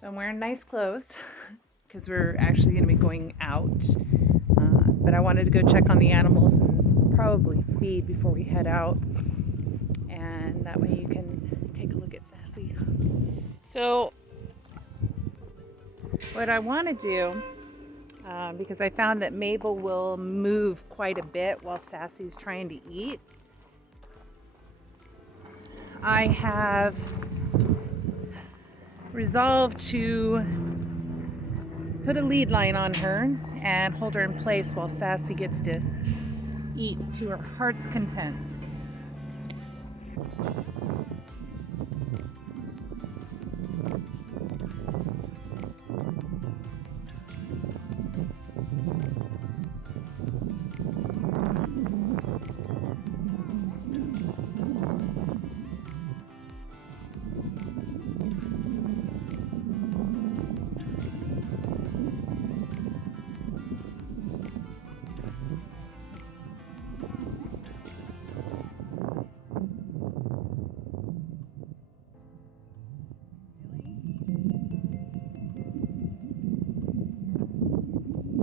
So I'm wearing nice clothes because we're actually going to be going out. But I wanted to go check on the animals and probably feed before we head out. And that way you can take a look at Sassy. So what I want to do, because I found that Mabel will move quite a bit while Sassy's trying to eat, I have resolved to put a lead line on her and hold her in place while Sassy gets to eat to her heart's content.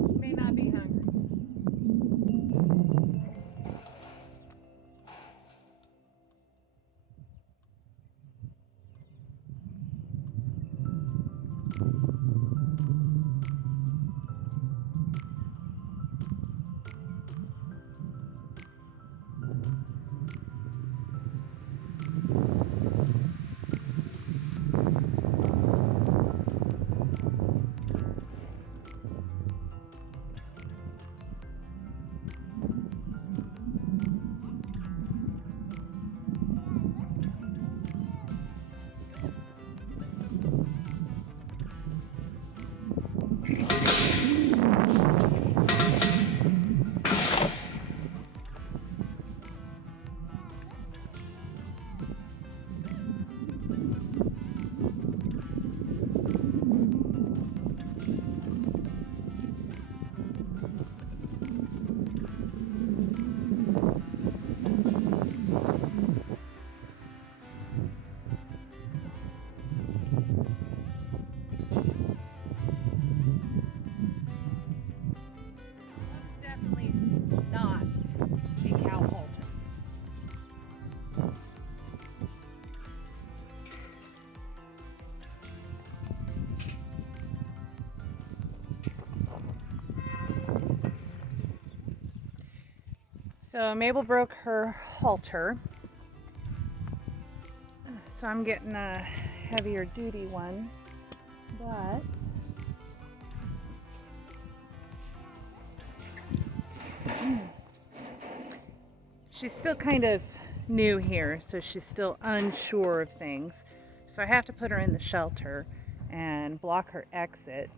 She may not be hungry. Definitely not a cow halter. So Mabel broke her halter, so I'm getting a heavier duty one, but she's still kind of new here, so she's still unsure of things. So I have to put her in the shelter and block her exit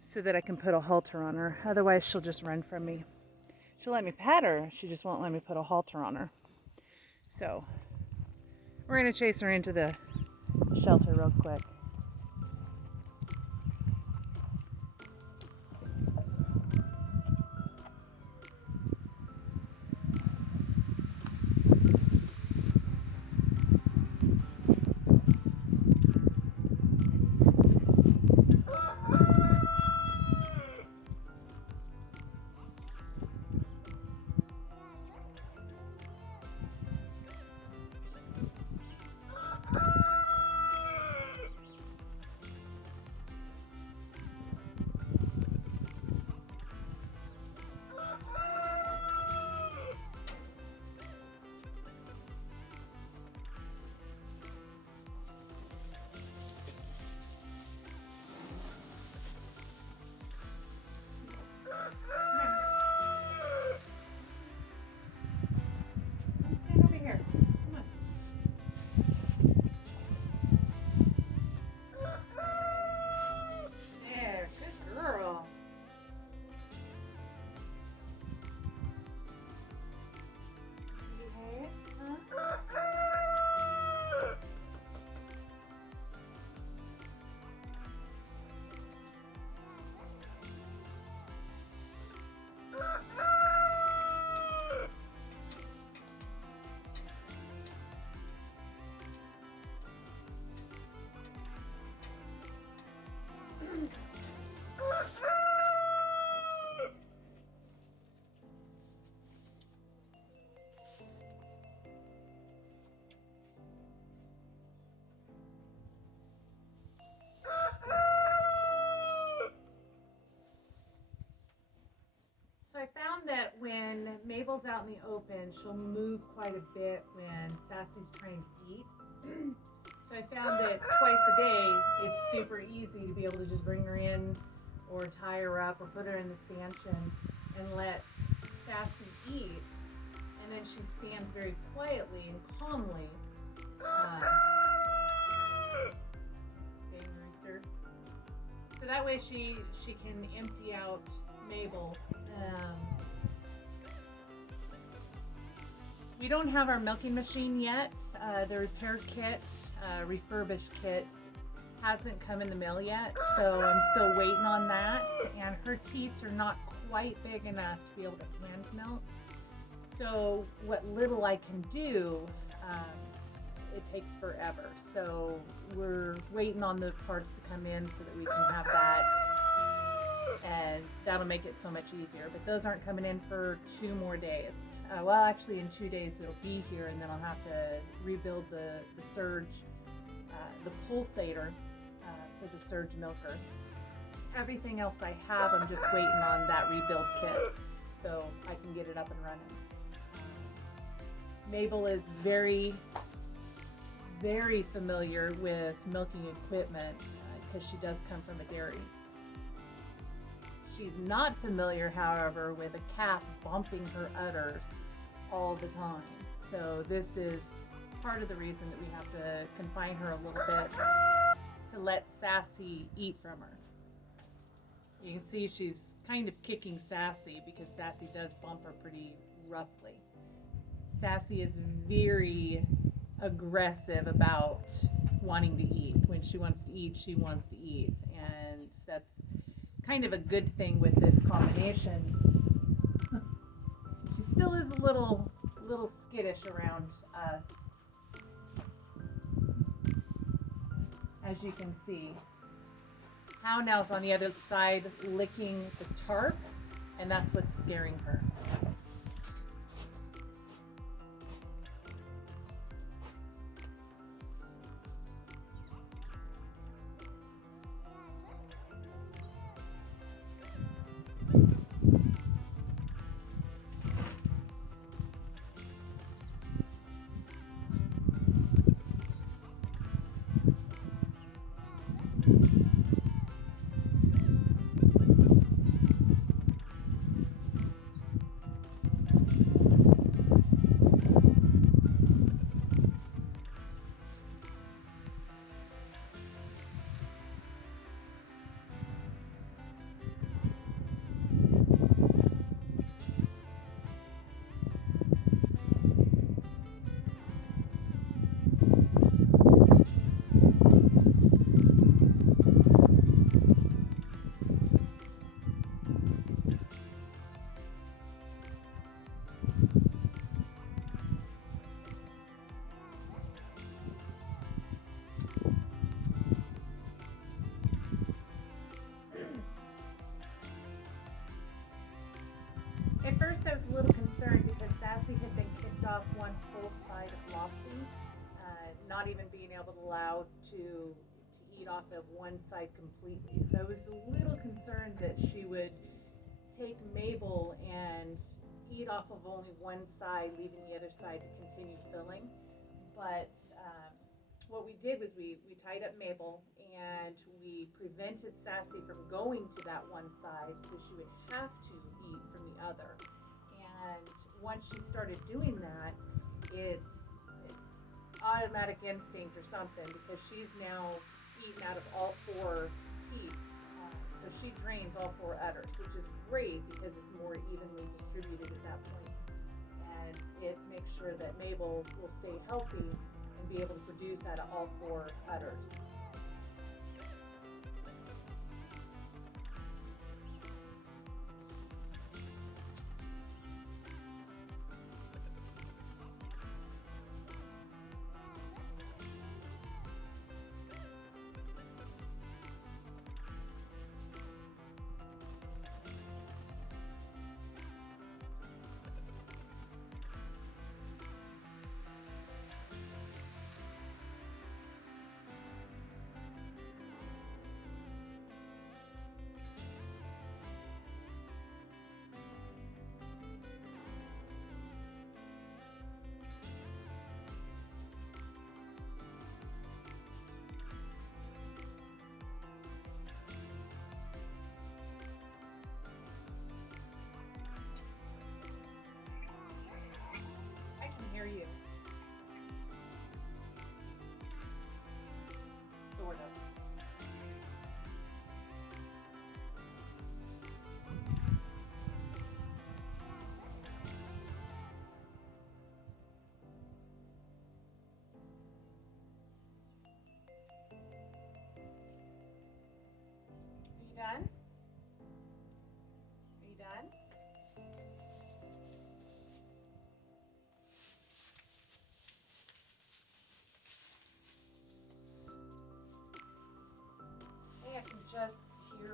so that I can put a halter on her. Otherwise she'll just run from me. She'll let me pet her, she just won't let me put a halter on her. So we're gonna chase her into the shelter real quick. So I found that when Mabel's out in the open, she'll move quite a bit when Sassy's trying to eat. So I found that twice a day, it's super easy to be able to just bring her in or tie her up or put her in the stanchion and let Sassy eat. And then she stands very quietly and calmly. Dang rooster. So that way she can empty out Mabel. We don't have our milking machine yet. The repair kit, refurbished kit, hasn't come in the mail yet, so I'm still waiting on that. And her teats are not quite big enough to be able to hand milk. So what little I can do, it takes forever. So we're waiting on the parts to come in so that we can have that, and that'll make it so much easier. But those aren't coming in for 2 more days. Well, actually in 2 days it'll be here, and then I'll have to rebuild the surge, the pulsator for the surge milker. Everything else I have, I'm just waiting on that rebuild kit so I can get it up and running. Mabel is very, very familiar with milking equipment because she does come from a dairy. She's not familiar, however, with a calf bumping her udders all the time. So this is part of the reason that we have to confine her a little bit to let Sassy eat from her. You can see she's kind of kicking Sassy because Sassy does bump her pretty roughly. Sassy is very aggressive about wanting to eat. When she wants to eat, she wants to eat. And that's kind of a good thing with this combination. She still is a little skittish around us, as you can see. Hound Owl's on the other side licking the tarp, and that's what's scaring her. At first I was a little concerned because Sassy had been kicked off one full side of Lopsy, not even being able to allow to eat off of one side completely. So I was a little concerned that she would take Mabel and eat off of only one side, leaving the other side to continue filling. But what we did was we tied up Mabel and we prevented Sassy from going to that one side, so she would have to eat from the other. And once she started doing that, it's automatic instinct or something, because she's now eaten out of all 4 teats. So she drains all 4 udders, which is great because it's more evenly distributed at that point. And it makes sure that Mabel will stay healthy and be able to produce out of all 4 udders.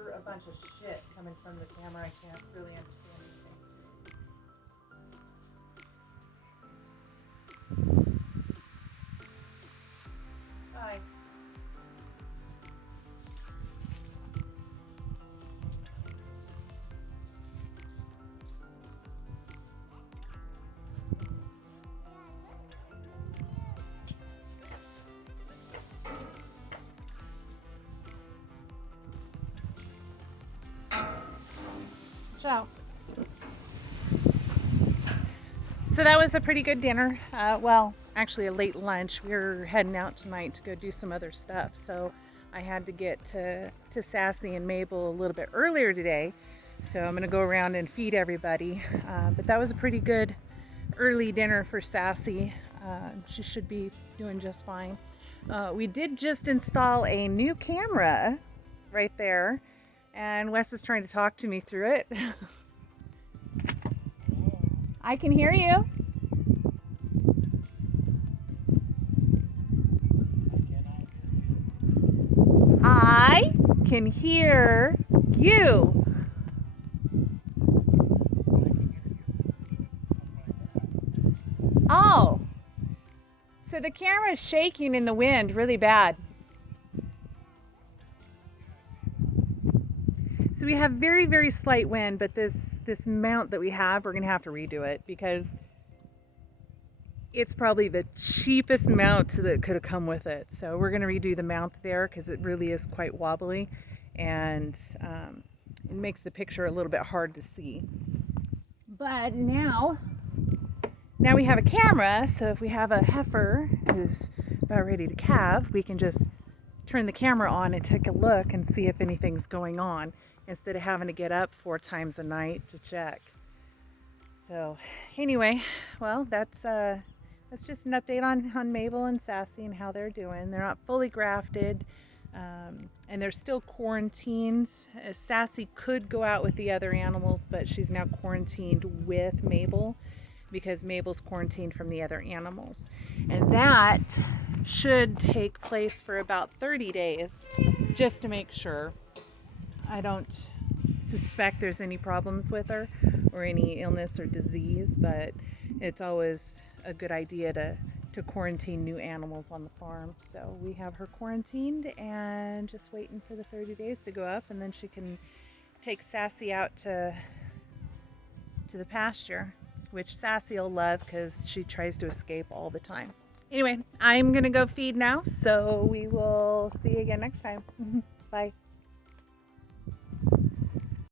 hear a bunch of shit coming from the camera. I can't really understand anything. Bye. Ciao. So that was a pretty good dinner. Well, actually a late lunch. We were heading out tonight to go do some other stuff. So I had to get to Sassy and Mabel a little bit earlier today. So I'm going to go around and feed everybody. But that was a pretty good early dinner for Sassy. She should be doing just fine. We did just install a new camera right there. And Wes is trying to talk to me through it. I can hear you. I can hear you. Oh, so the camera is shaking in the wind really bad. So we have very, very slight wind, but this mount that we have, we're gonna have to redo it because it's probably the cheapest mount that could have come with it. So we're gonna redo the mount there because it really is quite wobbly and it makes the picture a little bit hard to see. But now we have a camera, so if we have a heifer who's about ready to calve, we can just turn the camera on and take a look and see if anything's going on, instead of having to get up 4 times a night to check. So anyway, well, that's just an update on Mabel and Sassy and how they're doing. They're not fully grafted, and they're still quarantined. Sassy could go out with the other animals, but she's now quarantined with Mabel because Mabel's quarantined from the other animals. And that should take place for about 30 days, just to make sure. I don't suspect there's any problems with her or any illness or disease, but it's always a good idea to quarantine new animals on the farm. So we have her quarantined and just waiting for the 30 days to go up, and then she can take Sassy out to the pasture, which Sassy will love because she tries to escape all the time. Anyway, I'm gonna go feed now, so we will see you again next time. Bye.